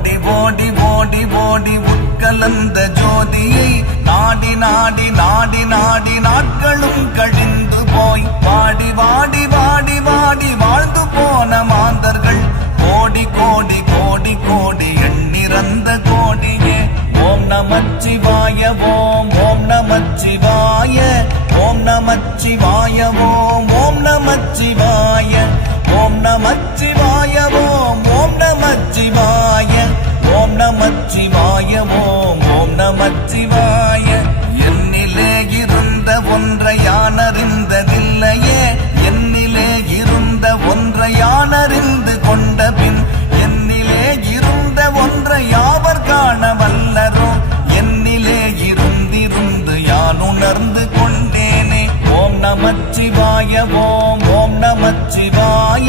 ஓடி ஓடி ஓடி ஓடி உட்கலந்த ஜோதியை நாடி நாடி நாடி நாடி நாட்களும் கழிந்து போய் வாடி வாடி வாடி வாடி வாழ்ந்து போன மாந்தர்கள் கோடி கோடி கோடி கோடி எண்ணிறந்த கோடியே. ஓம் நமச்சிவாய ஓம் ஓம் நமச்சிவாய ஓம் நமச்சிவாய ஓம் ஓம் நமச்சிவாய ஓம் நமச்சிவாய ஓம் ஓம் நமச்சிவாய ஓம் நமச்சிவாய ஓம் ஓம் நமச்சிவாய. என்னிலே இருந்த ஒன்றை யானறிந்ததில்லையே, என்னிலே இருந்த ஒன்றை யானறிந்து கொண்ட பின் என்னிலே இருந்த ஒன்றை யாவர் காண வல்லரோ, என்னிலே இருந்திருந்து யான் உணர்ந்து கொண்டேனே. ஓம் நமச்சிவாய ஓம் ஓம் நமச்சிவாய